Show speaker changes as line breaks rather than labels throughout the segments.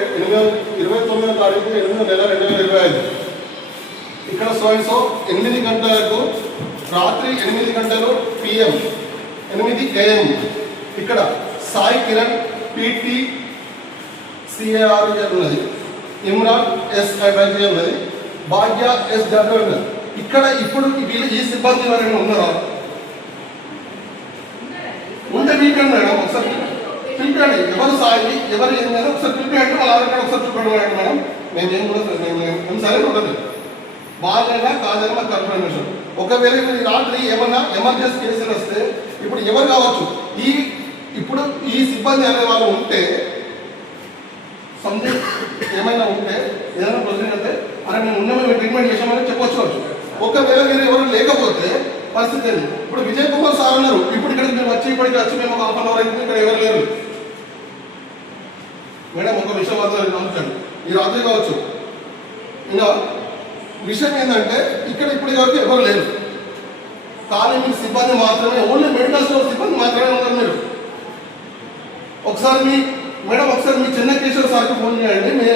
ఎనిమిదో ఇరవై తొమ్మిదో తారీఖు ఎనిమిదో నెల రెండు వేల ఇరవై ఐదు. ఇక్కడ సో ఎనిమిది గంటలకు రాత్రి ఎనిమిది గంటలు పిఎం ఎనిమిది ఏఎం. ఇక్కడ సాయి కిరణ్ పిటి సిఏఆర్ ఉన్నది. ఇమ్రాన్ ఎస్ ఐబైజీ ఉన్నది. భాగ్య ఎస్ డబ్ల్యూ ఉన్నది. ఇక్కడ ఇప్పుడు వీళ్ళు ఈ సిబ్బంది ఎవరైనా ఉన్నారా? ఉంటే పిలిపండి మేడం ఒకసారి పిలిపండి ఎవరు సాయి ఎవరు ఏం లేదు. ఒకసారి పిలిపండి వాళ్ళ ఆధార్ కార్డు ఒకసారి చూపెట్టండి మేడం. నేను ఏం కూడా నేను సరే ఉండదు. వాళ్ళైనా కాదని కన్ఫర్మేషన్ ఒకవేళ మీరు రాత్రి ఏమన్నా ఎమర్జెన్సీ కేసులు వస్తే ఇప్పుడు ఎవరు కావచ్చు? ఈ ఇప్పుడు ఈ సిబ్బంది అనే వాళ్ళు ఉంటే సంథింగ్ ఏమైనా ఉంటే ఏదైనా ప్రొసీజర్ అయితే అరే మేము ఉన్న మేము ట్రీట్మెంట్ చేసామని చెప్పొచ్చు ఒకవేళ మీరు ఎవరు లేకపోతే పరిస్థితి ఏంది? ఇప్పుడు విజయ్ కుమార్ సార్ అన్నారు. ఇప్పుడు ఇక్కడికి మీరు వచ్చి ఇప్పటికి వచ్చి మేము ఒక హాఫ్ అన్ అవర్ అయితే ఇక్కడ ఎవరు లేరు. మేడం ఒక విషయం మాత్రం గమనించండి. ఈ రాత్రి కావచ్చు. ఇంకా విషయం ఏంటంటే ఇక్కడ ఇప్పుడు వరకు ఎవరు లేరు. కానీ మీ సిబ్బంది మాత్రమే ఓన్లీ మెడికల్ స్టోర్ సిబ్బంది మాత్రమే ఉన్నారు మీరు. ఒకసారి మీ మేడం ఒకసారి మీ చిన్న కిషోర్ సార్కి ఫోన్ చేయండి. మీ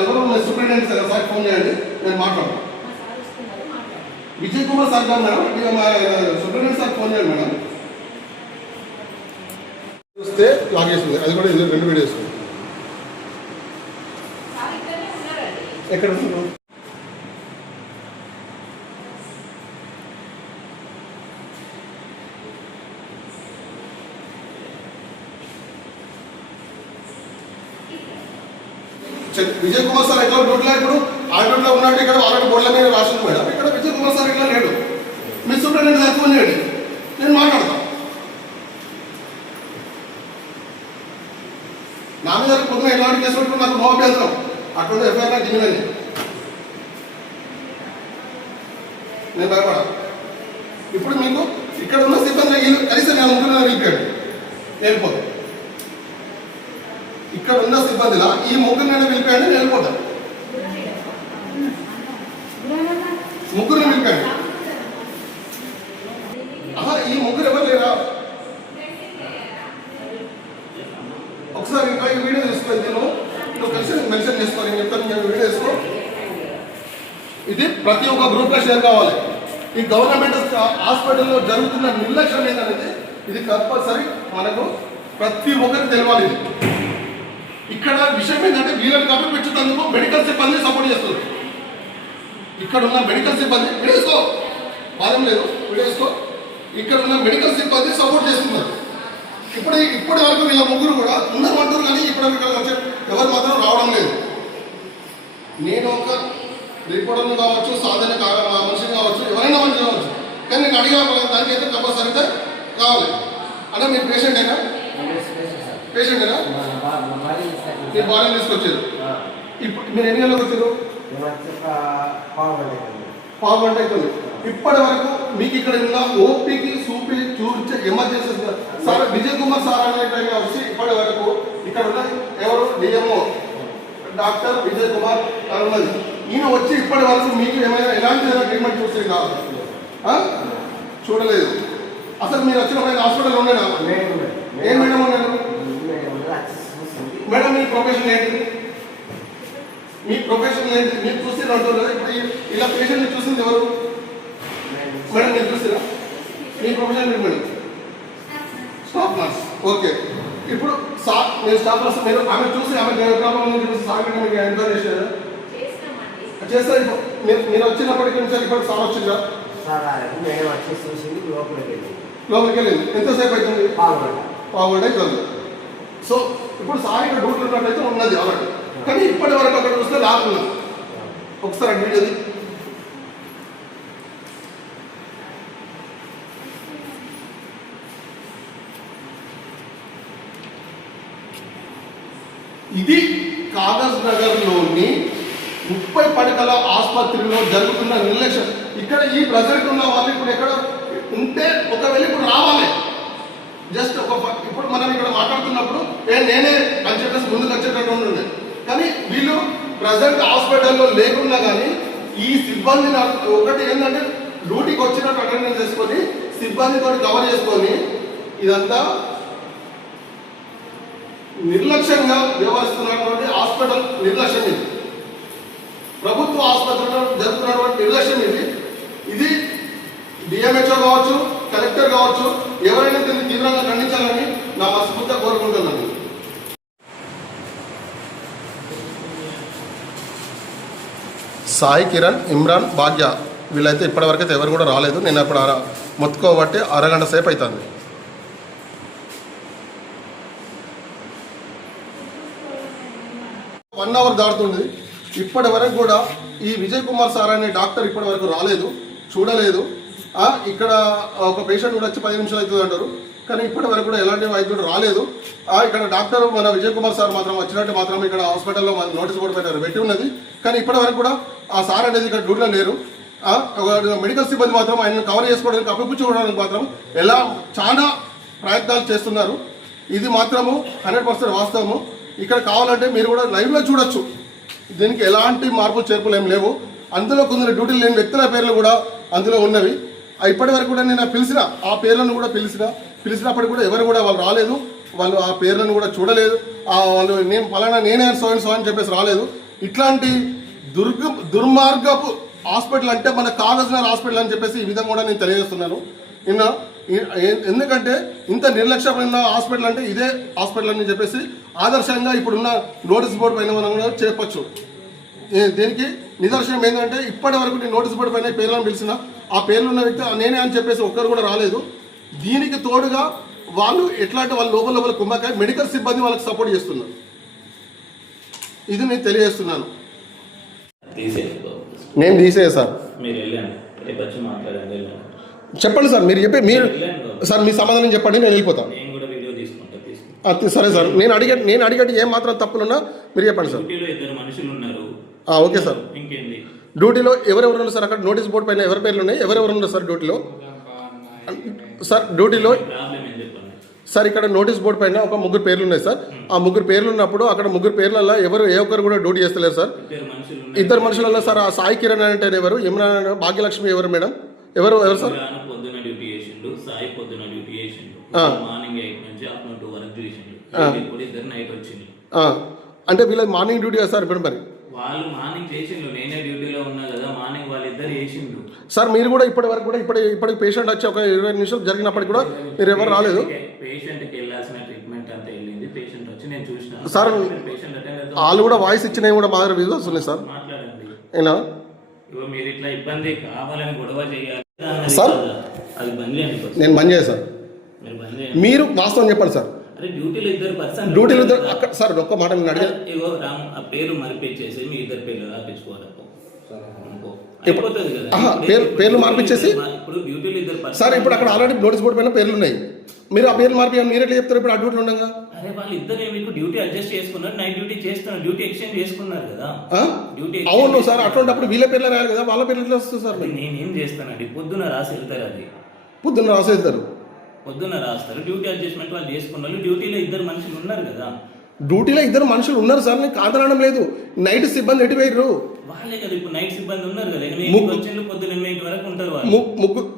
ఎవరు సూపరింటెండెంట్ సార్ సార్కి ఫోన్ చేయండి. నేను మాట్లాడతాను. విజయ్ కుమార్ సార్ గారు మేడం ఇక మా సూపరింటెండెంట్ సార్ ఫోన్ చేయండి మేడం. చూస్తే లాగేస్తుంది అది కూడా రెండు వీడియోస్. ఎక్కడ ఉంటున్నావు? విజయ్ కుమార్ సార్ ఎక్కడ రోడ్లో ఇప్పుడు? ఆ రోడ్లో ఉన్నట్టు ఇక్కడ వాళ్ళకి బోర్డుల మీద రాసింది మేడం. ఇక్కడ విజయ్ కుమార్ సార్ ఇట్లా లేడు? మిస్ ఉంటే నేను ఫోన్ చేయండి. నేను మాట్లాడతాను నా మీద పొద్దున ఎలాంటి కేసు నాకు నో అభ్యంతరం. అటువంటి ఎఫ్ఐఆర్ నాకు దిగినది. నేను భయపడా ఇప్పుడు మీకు ఇక్కడ ఉన్న సిబ్బంది వీళ్ళు కలిసి నేను ముగ్గురు ఇక్కడ వెళ్ళిపోతాను ఇక్కడ ఉన్న సిబ్బందిలా ఈ ముగ్గురు నేను పిలిపాడు నేను వెళ్ళిపోతాను ముగ్గురు పిలిపాడు ఆహా ఈ ముగ్గురు ఎవరు లేరా? ఒకసారి ఇంకా ఈ వీడియో తీసుకో నేను. నువ్వు కలిసి మెన్షన్ చేసుకో నేను చెప్తాను నేను వీడియో ఇది ప్రతి ఒక్క గ్రూప్లో షేర్ కావాలి. ఈ గవర్నమెంట్ హాస్పిటల్లో జరుగుతున్న నిర్లక్ష్యం ఏంటనేది ఇది కంపల్సరీ మనకు ప్రతి ఒక్కరికి తెలవాలి ఇది. ఇక్కడ విషయం ఏంటంటే వీళ్ళని కప్పిపెట్టేందుకు మెడికల్ సిబ్బంది సపోర్ట్ చేస్తుంది. ఇక్కడ ఉన్న మెడికల్ సిబ్బంది విడేసుకో బాధం లేదు విడేసుకో ఇక్కడ ఉన్న మెడికల్ సిబ్బంది సపోర్ట్ చేస్తున్నారు. ఇప్పుడు ఇప్పటి వరకు వీళ్ళ ముగ్గురు కూడా ఉన్నారు అంటారు కానీ ఇప్పటి వరకు వచ్చే ఎవరు మాత్రం రావడం లేదు. నేను ఒక రిపోర్టర్ని కావచ్చు సాధన మా మనిషిని కావచ్చు ఎవరైనా మనిషి కావచ్చు. కానీ నేను అడిగా దానికి అయితే కంపల్సరీగా కావాలి. అంటే మీరు పేషెంటేనా పేషెంటేనా మీరు బాగా తీసుకొచ్చారు. ఇప్పుడు మీరు ఎన్ని గంటలకు వచ్చారు? పావు గంట అవుతుంది. ఇప్పటి వరకు మీకు ఇక్కడ ఉన్న ఓపీకి సూపి చూపించే emergency sir Vijay Kumar sir అనే వచ్చి ఇప్పటి వరకు ఇక్కడ ఉన్న ఎవరు? డిఎంఓ డాక్టర్ విజయ్ కుమార్ గారు ఉన్నది. ఈయన వచ్చి ఇప్పటి వరకు మీకు ఏమైనా ఎలాంటి ట్రీట్మెంట్ చూస్తే కాదు. ఆ? చూడలేదు. అసలు మీరు వచ్చినప్పుడు ఆయన హాస్పిటల్ ఉండేనా ఏం మేడం ఉన్నారు? మేడం మీ ప్రొఫెషన్ ఏంటి? మీ ప్రొఫెషన్ ఏంటి? మీరు చూసి అంటున్నారు ఇప్పుడు ఇలా పేషెంట్ చూసింది ఎవరు? మేడం మీరు చూసిరా మీ ప్రొఫెషన్ ఏంటి మేడం? Staff nurse okay. ఇప్పుడు సా మీరు స్టాఫ్ నర్స్ మీరు ఆమె చూసి ఆమె ప్రాబ్లం ఉంది చూసి సార్ మీకు ఎంక్వైరీ చేశారు చేస్తారు ఇప్పుడు మీరు మీరు వచ్చినప్పటికి నుంచి ఇప్పుడు సార్ వచ్చిందా?
నేను వచ్చి చూసింది లోపలికి వెళ్ళి
లోపలికి వెళ్ళింది. ఎంతసేపు అవుతుంది పావుగంట. అవుతుంది సో ఇప్పుడు సార్ ఇక్కడ డ్యూటీ ఉన్నట్టయితే ఉన్నది ఆల్రెడీ. కానీ ఇప్పటి వరకు అక్కడ చూస్తే రాకున్నాం ఒకసారి అడ్మిట్ అది ఇది కాగజ్ నగర్లోని ముప్పై పడకల ఆసుపత్రిలో జరుగుతున్న నిర్లక్ష్యం. ఇక్కడ ఈ ప్రజెంట్ ఉన్న వాళ్ళు ఇప్పుడు ఎక్కడ ఉంటే ఒకవేళ ఇప్పుడు రావాలి. జస్ట్ ఒక ఇప్పుడు మనం ఇక్కడ మాట్లాడుతున్నప్పుడు ఏ నేనే కన్సల్టెన్స్ ముందుకు వచ్చేటట్టు ఉండే కానీ వీళ్ళు ప్రజెంట్ హాస్పిటల్లో లేకున్నా కానీ ఈ సిబ్బంది ఒకటి ఏంటంటే డ్యూటీకి వచ్చినట్టు అటెండెన్స్ చేసుకొని సిబ్బందితో కవర్ చేసుకొని ఇదంతా నిర్లక్ష్యంగా వ్యవహరిస్తున్నటువంటి హాస్పిటల్ నిర్లక్ష్యం ఇది. ప్రభుత్వ ఆసుపత్రిలో జరుగుతున్నటువంటి నిర్లక్ష్యం ఇది. ఇది డిఎంహెచ్ఓ కావచ్చు కలెక్టర్ కావచ్చు ఎవరైనా దీన్ని తీవ్రంగా ఖండించాలని నా మనస్ఫూర్తిగా కోరుకుంటున్నాను. సాయి కిరణ్ ఇమ్రాన్ భాగ్య వీళ్ళైతే ఇప్పటివరకు అయితే ఎవరు కూడా రాలేదు. నేను అప్పుడు మొత్తుకోబట్టి అరగంట సేపు అవుతుంది. వన్ అవర్ దాటుతుంది ఇప్పటి వరకు కూడా ఈ విజయ్ కుమార్ సార్ అనే డాక్టర్ ఇప్పటి వరకు రాలేదు చూడలేదు. ఇక్కడ ఒక పేషెంట్ కూడా వచ్చి పది నిమిషాలు అవుతుంది అంటారు. కానీ ఇప్పటి వరకు కూడా ఎలాంటి వైద్యుడు రాలేదు. ఇక్కడ డాక్టర్ మన విజయ్ కుమార్ సార్ మాత్రం వచ్చినట్టు మాత్రం ఇక్కడ హాస్పిటల్లో మన నోటీస్ బోర్డు పెట్టారు పెట్టి ఉన్నది. కానీ ఇప్పటి వరకు కూడా ఆ సార్ అనేది ఇక్కడ డ్యూటీలో లేరు. ఒక మెడికల్ సిబ్బంది మాత్రం ఆయన కవర్ చేసుకోవడానికి అప్పిపుచ్చుకోవడానికి మాత్రం ఎలా చాలా ప్రయత్నాలు చేస్తున్నారు. ఇది మాత్రము హండ్రెడ్ పర్సెంట్ వాస్తవము. ఇక్కడ కావాలంటే మీరు కూడా లైవ్లో చూడొచ్చు. దీనికి ఎలాంటి మార్పులు చేర్పులు ఏం లేవు. అందులో కొందరు డ్యూటీలు లేని వ్యక్తుల పేర్లు కూడా అందులో ఉన్నవి. ఇప్పటి వరకు కూడా నేను పిలిచిన ఆ పేర్లను కూడా పిలిచిన పిలిచినప్పటికి కూడా ఎవరు కూడా వాళ్ళు రాలేదు. వాళ్ళు ఆ పేర్లను కూడా చూడలేదు. ఆ వాళ్ళు నేను ఫలానా నేనే సో అండ్ సో అని చెప్పేసి రాలేదు. ఇట్లాంటి దుర్గ దుర్మార్గపు హాస్పిటల్ అంటే మన కాగజ్నగర్ హాస్పిటల్ అని చెప్పేసి ఈ విధంగా కూడా నేను తెలియజేస్తున్నాను. నిన్న ఎందుకంటే ఇంత నిర్లక్ష్యమైన హాస్పిటల్ అంటే ఇదే హాస్పిటల్ అని చెప్పేసి ఆదర్శంగా ఇప్పుడున్న నోటీస్ బోర్డు పైన మనం కూడా చెప్పొచ్చు. దీనికి నిదర్శనం ఏంటంటే ఇప్పటి వరకు నేను నోటీస్ బోర్డు పైన పేర్లను పిలిచిన ఆ పేర్లు ఉన్న వ్యక్తి నేనే అని చెప్పేసి ఒక్కరు కూడా రాలేదు. దీనికి తోడుగా వాళ్ళు ఎట్లాంటి వాళ్ళ లోపల లోపల కుంభకాయ మెడికల్ సిబ్బంది వాళ్ళకి సపోర్ట్ చేస్తున్నారు. ఇది నేను తెలియజేస్తున్నాను. నేను తీసే సార్.
మీరు వెళ్ళండి. రేపు వచ్చి మాట్లాడండి.
చెప్పండి సార్ మీరు చెప్పే మీరు సార్ మీ సమాధానం చెప్పండి నేను వెళ్ళిపోతాను సరే సార్ నేను అడిగే నేను అడిగేటి ఏం మాత్రం తప్పులున్నా మీరు చెప్పండి సార్. Okay sir. డ్యూటీలో ఎవరెవరు ఉన్నారు సార్? అక్కడ నోటీస్ బోర్డు పైన ఎవరి పేర్లు ఉన్నాయి? ఎవరెవరు ఉన్నారు సార్ డ్యూటీలో? సార్ డ్యూటీలో సార్ ఇక్కడ నోటీస్ బోర్డు పైన ఒక ముగ్గురు పేర్లు ఉన్నాయి సార్. ఆ ముగ్గురు పేర్లు ఉన్నప్పుడు అక్కడ ముగ్గురు పేర్లలో ఎవరు ఏ ఒక్కరు కూడా డ్యూటీ చేస్తలేరు సార్.
ఇద్దరు
మనుషులలో సార్ ఆ సాయి కిరణ్ అంటే ఎవరు? అనే- భాగ్యలక్ష్మి ఎవరు మేడం? ఎవరు ఎవరు సార్?
పొద్దున డ్యూటీ చేసిండు సాయి పొద్దున డ్యూటీ చేసిండు. మార్నింగ్ ఎయిట్ నుంచి ఆఫ్టర్నూన్ టూ వరకు చేసిండు. ఇప్పుడు ఇద్దరు నైట్ వచ్చింది.
అంటే వీళ్ళది మార్నింగ్ డ్యూటీ కదా సార్ ఇప్పుడు మరి?
వాళ్ళు మార్నింగ్ చేసిండు నేనే డ్యూటీలో ఉన్నా కదా మార్నింగ్ వాళ్ళిద్దరు చేసిండు.
సార్ మీరు కూడా ఇప్పటి వరకు కూడా ఇప్పటి ఇప్పటికి పేషెంట్ వచ్చి ఒక ఇరవై నిమిషాలు జరిగినప్పటికి కూడా మీరు ఎవరు రాలేదు?
పేషెంట్కి వెళ్ళాల్సిన ట్రీట్మెంట్ అంతా వెళ్ళింది. పేషెంట్ వచ్చి నేను చూసిన.
సార్, వాళ్ళు కూడా వాయిస్ ఇచ్చినవి కూడా మా దగ్గర విజువల్స్ ఉన్నాయి సార్.
మాట్లాడండి. ఇగో మీరు ఇట్లా ఇబ్బంది కావాలని గొడవ చేయాలి అన్నది
సార్?
అది బంద్ చేయండి first.
నేను బంద్ చేశాను సార్
మీరు బంద్ చేయండి
మీరు వాస్తవం చెప్పండి సార్
అరే డ్యూటీలో ఇద్దరు పర్సన్
డ్యూటీలో ఇద్దరు అక్కడ సార్ ఒక్క మాట నేను అడిగా
ఇగో రామ్ ఆ పేరు మార్పించేసి మీ ఇద్దరు పేర్లు రాపించుకోవాలి అనుకో. అనుకో. అయిపోతుంది కదా
ఆహా,
ఇప్పుడు-
పేరు-
ఇప్పుడు
పేర్లు మార్పించేసి?
ఇద్దరు- ఇప్పుడు డ్యూటీలో ఇద్దరు person
సార్ ఇప్పుడు అక్కడ ఆల్రెడీ నోటీస్ బోర్డు పైన పేర్లు ఉన్నాయి మీరు ఆ పేర్లు మార్పి మీరు ఎట్లా చెప్తారు ఇప్పుడు ఆ డ్యూటీలో ఉండగా
అరే వాళ్ళు ఇద్దరు మీకు డ్యూటీ అడ్జస్ట్ చేసుకున్నారు నైట్ డ్యూటీ చేస్తున్నారు డ్యూటీ ఎక్స్చేంజ్ చేసుకున్నారు కదా? డ్యూటీ
అవును సార్ అట్లాంటప్పుడు వీళ్ళ పేర్లు రాయాలి కదా వాళ్ళ పేర్లు వస్తుంది సార్?
నేనేం చేస్తానండి పొద్దున రాసి వెళ్తారు అది.
పొద్దున్న రాసేస్తారు.
పొద్దున్న రాస్తారు డ్యూటీ అడ్జస్ట్మెంట్ వాళ్ళు చేసుకున్నారు డ్యూటీలో ఇద్దరు మనుషులు ఉన్నారు కదా.
డ్యూటీలో ఇద్దరు మనుషులు ఉన్నారు సార్ నేను కాదనడం లేదు. నైట్ సిబ్బంది ఎటు పోయిర్రు
వాళ్ళే కదా ఇప్పుడు నైట్ సిబ్బంది ఉన్నారు కదా ఎనిమిది పొద్దున్న ఎనిమిది వరకు ఉంటారు వాళ్ళు.
ముగ్గురు.